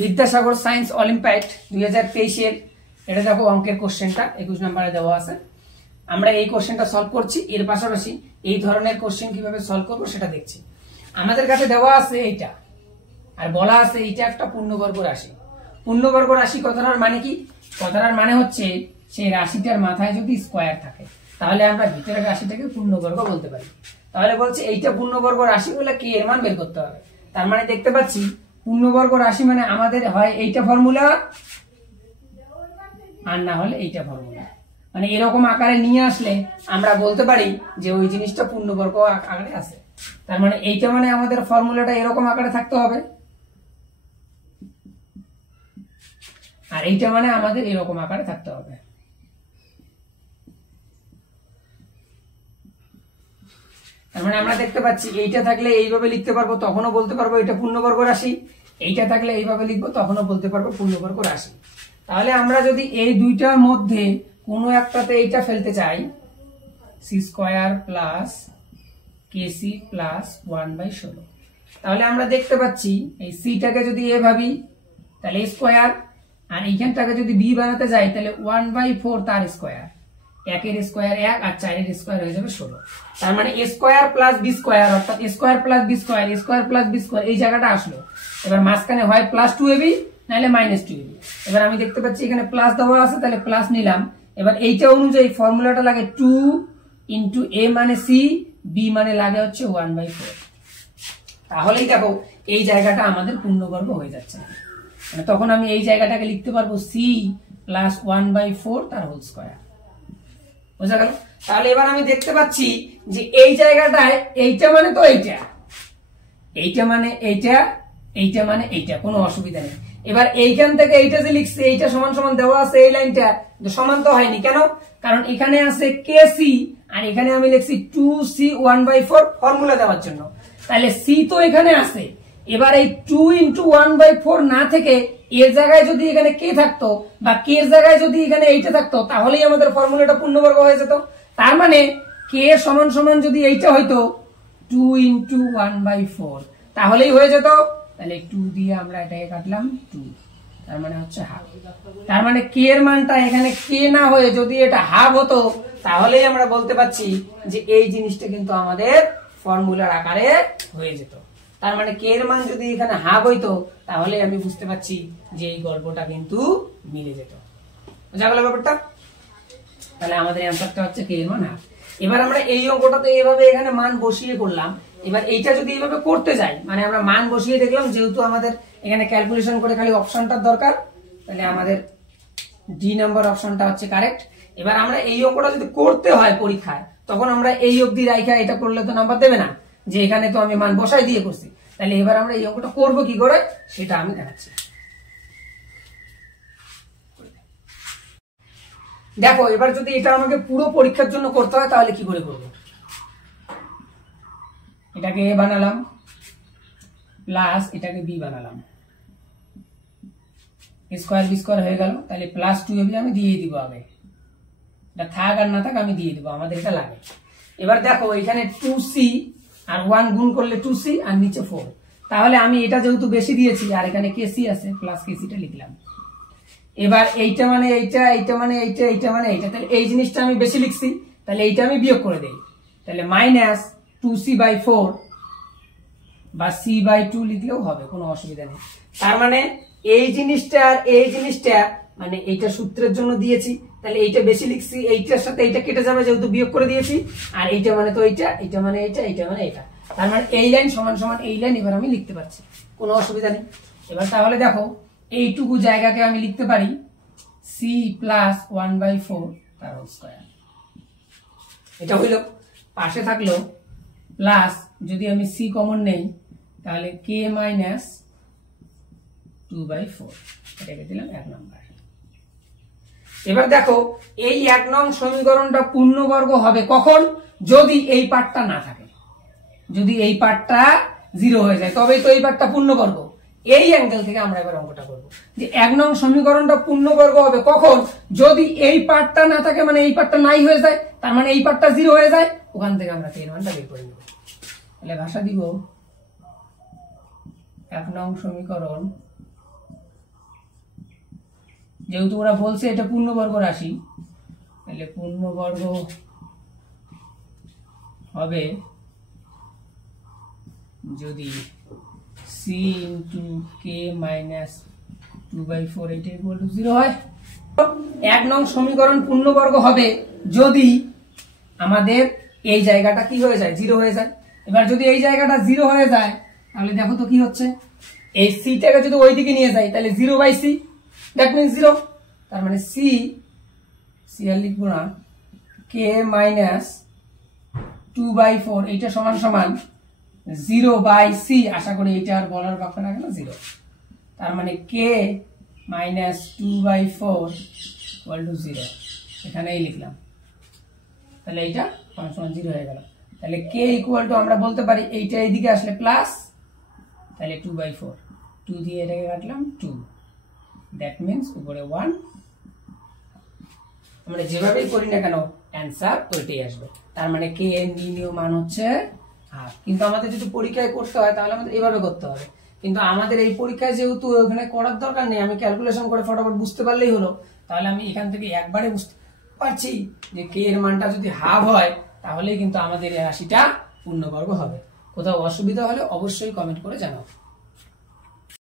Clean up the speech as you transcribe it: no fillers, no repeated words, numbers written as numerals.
Vidyasagar science olympiad 2023 এর এটা দেখো অঙ্কের কোশ্চেনটা 21 নম্বরে দেওয়া আছে। আমরা এই কোশ্চেনটা সলভ করছি, এর পাশাপাশি এই ধরনের কোশ্চেন কিভাবে সলভ করব সেটা দেখছি। আমাদের কাছে দেওয়া আছে এইটা, আর বলা আছে এইটা একটা পূর্ণবর্গ রাশি। পূর্ণবর্গ রাশি কথাটার মানে কি? কথাটার মানে হচ্ছে সেই রাশিটার মাথায় যদি স্কয়ার থাকে তাহলে আমরা ভিতরের রাশিটাকে পূর্ণবর্গ বলতে পারি। তাহলে বলছে এইটা পূর্ণবর্গ রাশি বলে কে এর মান বের করতে হবে। তার মানে দেখতে পাচ্ছি পূর্ণবর্গ রাশি মানে আমাদের হয় এইটা ফর্মুলা আর না হলে এইটা ফর্মুলা। মানে এরকম আকারে নিয়ে আসলে আমরা বলতে পারি যে ওই জিনিসটা পূর্ণবর্গ আকারে আছে। তার মানে এইটা মানে আমাদের ফর্মুলাটা এরকম আকারে থাকতে হবে, আর এইটা মানে আমাদের এরকম আকারে থাকতে হবে। তার মানে আমরা দেখতে পাচ্ছি এইটা থাকলে এইভাবে লিখতে পারবো, তখনও বলতে পারবো এটা পূর্ণবর্গ রাশি। এইটা থাকলে এইভাবে লিখবো, তখনও বলতে পারবো পূর্ণবর্গ রাশি। তাহলে আমরা যদি এই দুইটার মধ্যে কোনো একটাতে এইটা ফেলতে চাই, সি স্কয়ার প্লাস কেসি প্লাস 1/16, তাহলে আমরা দেখতে পাচ্ছি এই সিটাকে যদি এ ভাবি তাহলে স্কয়ার, আর এইখানটাকে যদি বি বানাতে যাই তাহলে 1/4 তার স্কয়ার, একের স্কয়ার 1 আর 4 এর স্কয়ার হয়ে যাবে 16। তার মানে এ স্কয়ার প্লাস বি স্কয়ার অর্থাৎ এ স্কয়ার প্লাস বি স্কয়ার, এ স্কয়ার প্লাস বি স্কয়ার এই জায়গাটা আসলো। এবার মাঝখানে হয় +2ab নাহলে -2ab। এবার আমি দেখতে পাচ্ছি এখানে প্লাস দেওয়া আছে, তাহলে প্লাস নিলাম। এবার এইটা অনুযায়ী ফর্মুলাটা লাগে 2 * a মানে c, b মানে লাগে হচ্ছে 1/4। তাহলেই দেখো এই জায়গাটা আমাদের পূর্ণবর্গ হয়ে যাচ্ছে। মানে তখন আমি এই জায়গাটাকে লিখতে পারবো c + 1/4 তার হোল স্কয়ার। বুঝা গেল? তাহলে এবার আমি দেখতে পাচ্ছি যে এই জায়গাটায় এইটা মানে তো এইটা, এইটা মানে এইটা, এইটা মানে এইটা, কোনো অসুবিধা নেই। এবার এইখান থেকে এইটা যে লিখছি এইটা সমান সমান দেওয়া আছে, এই লাইনটা সমান তো হয়নি কেন? কারণ এখানে আছে কেসি আর এখানে আমি লিখছি 2c 1/4 ফর্মুলা দেওয়ার জন্য। তাহলে সি তো এখানে আছে, এবার এই 2 * 1/4 না থেকে এর জায়গায় যদি এখানে কে থাকতো বা কে এর জায়গায় যদি এখানে এইটা থাকতো তাহলেই আমাদের ফর্মুলাটা পূর্ণবর্গ হয়ে যেত। তার মানে কে সমান সমান যদি এইটা হয়তো 2 * 1/4 তাহলেই হয়ে যেত। তাহলে 2 দিয়ে আমরা এটাকে কাটলাম 2, তার মানে হচ্ছে হাফ। তার মানে কে এর মানটা এখানে কে না হয়ে যদি এটা হাফ হতো তাহলেই আমরা বলতে পারছি যে এই জিনিসটা কিন্তু আমাদের ফর্মুলার আকারে হয়ে যেত। তার মানে কে এর মান যদি এখানে হাফ হইতো তাহলে আমি বুঝতে পারছি যে এই গল্পটা কিন্তু মিলে যেত। বুঝা গেল ব্যাপারটা? তাহলে আমাদের অ্যানসারটা হচ্ছে কে এর মান হাফ। এবার আমরা এই অঙ্কটাতে এইভাবে এখানে মান বসিয়ে করলাম। এবার এইটা যদি এইভাবে করতে যাই মানে আমরা মান বসিয়ে দেখলাম, যেহেতু আমাদের এখানে ক্যালকুলেশন করে খালি অপশনটার দরকার, তাহলে আমাদের ডি নাম্বার অপশনটা হচ্ছে কারেক্ট। এবার আমরা এই অঙ্কটা যদি করতে হয় পরীক্ষায় তখন আমরা এই অবধি রাইখা এটা করলে তো নাম্বার দেবে না, যে এখানে তো আমি মান বসাই দিয়ে করছি। তাহলে এবার আমরা এই অঙ্কটা করব কি করে সেটা আমি দেখাচ্ছি। দেখো এবার যদি এটা আমাকে পুরো পরীক্ষার জন্য করতে হয় তাহলে কি করে করব? এটাকে এ বানালাম প্লাস এটাকে বি বানালাম, স্কয়ার বি স্কয়ার হয়ে গেল। তাহলে +2ab আমি দিয়ে দিব, আগে এটা থাক আর না থাক আমি দিয়ে দিব, আমাদের এটা লাগে। এবার দেখো এখানে 2c আর 1 গুণ করলে 2c আর নিচে 4, তাহলে আমি এটা যেহেতু বেশি দিয়েছি আর এখানে কেসি আছে প্লাস কেসিটা লিখলাম। এবার এইটা মানে এইটা, এইটা মানে এইটা, এইটা মানে এইটা, তাহলে এই জিনিসটা আমি বেশি লিখছি, তাহলে এইটা আমি বিয়োগ করে দেই। তাহলে -2c/4 বা c/2 লিখলেও হবে, কোনো অসুবিধা নেই। তার মানে এই জিনিসটা আর এই জিনিসটা মানে এইটা সূত্রের জন্য দিয়েছি, তাহলে এইটা বেশি লিখছি, এইটার সাথে এইটা কেটে যাবে যেহেতু বিয়োগ করে দিয়েছি, আর এইটা মানে তো এইটা, এইটা মানে এইটা, এইটা মানে এটা। তার মানে এই লাইন সমান সমান এই লাইন এবার আমি লিখতে পারছি, কোনো অসুবিধা নেই। এবার তাহলে দেখো এইটুকু জায়গাকে আমি লিখতে পারি c + 1/4 তার হোল স্কয়ার। এটা হইল, পাশে থাকলো প্লাস, যদি আমি c কমন নেই তাহলে k - 2/4, এটাকে দিলাম 1 নাম্বার। এবার দেখো এই 1 নং সমীকরণটা পূর্ণবর্গ হবে কখন? যদি এই পার্টটা না থাকে, যদি এই পার্টটা 0 হয়ে যায় তবেই তো এই পার্টটা পূর্ণবর্গ। এই অ্যাঙ্গেল থেকে আমরা এবার অঙ্কটা করব যে 1 নং সমীকরণটা পূর্ণবর্গ হবে কখন? যদি এই পার্টটা না থাকে, মানে এই পার্টটা নাই হয়ে যায়, তার মানে এই পার্টটা 0 হয়ে যায়, ওখান থেকে আমরা এর মানটা বের করে নেব। তাহলে ভাষা দিব 1 নং সমীকরণ যেহেতু ওরা বলছে এটা পূর্ণবর্গ রাশি, তাহলে পূর্ণবর্গ হবে যদি c ইন্টু কে মাইনাস 2/4 এটা ইকুয়াল টু 0 হয়। 1 নং সমীকরণ পূর্ণবর্গ হবে যদি আমাদের এই জায়গাটা কি হয়ে যায়, 0 হয়ে যায়। এবার যদি এই জায়গাটা 0 হয়ে যায় তাহলে দেখো তো কি হচ্ছে, এই সিটাকে যদি ওইদিকে নিয়ে যাই তাহলে 0/c, দ্যাট মিন্স 0। তার মানে c আর লিখবো না, কে মাইনাস 2/4 এটা সমান সমান 0/c। আশা করি এটা আর বলার বাকি না কেন, 0। তার মানে কে মাইনাস 2/4 ইকুয়াল টু 0, এখানেই লিখলাম। তাহলে এইটা সমান সমান 0 হয়ে গেল। তাহলে কে ইকুয়াল টু আমরা বলতে পারি এইটা এইদিকে আসলে প্লাস, তাহলে 2/4, 2 দিয়ে এটাকে কাটলাম 2, দ্যাট মিন্স উপরে 1। আমরা যেভাবেই করি না কেন অ্যান্সার ওইটাই আসবে। তার মানে কে এর নির্ণীয় মান হচ্ছে হাফ। কিন্তু আমাদের যদি পরীক্ষায় করতে হয় তাহলে আমাদের এইভাবে করতে হবে, কিন্তু আমাদের এই পরীক্ষায় যেহেতু ওখানে করার দরকার নেই, আমি ক্যালকুলেশন করে ফটাফট বুঝতে পারলেই হলো। তাহলে আমি এখান থেকে একবারে বুঝতে পারছি যে কে এর মানটা যদি হাফ হয় তাহলেই কিন্তু আমাদের এই রাশিটা পূর্ণবর্গ হবে। কোথাও অসুবিধা হলে অবশ্যই কমেন্ট করে জানাও।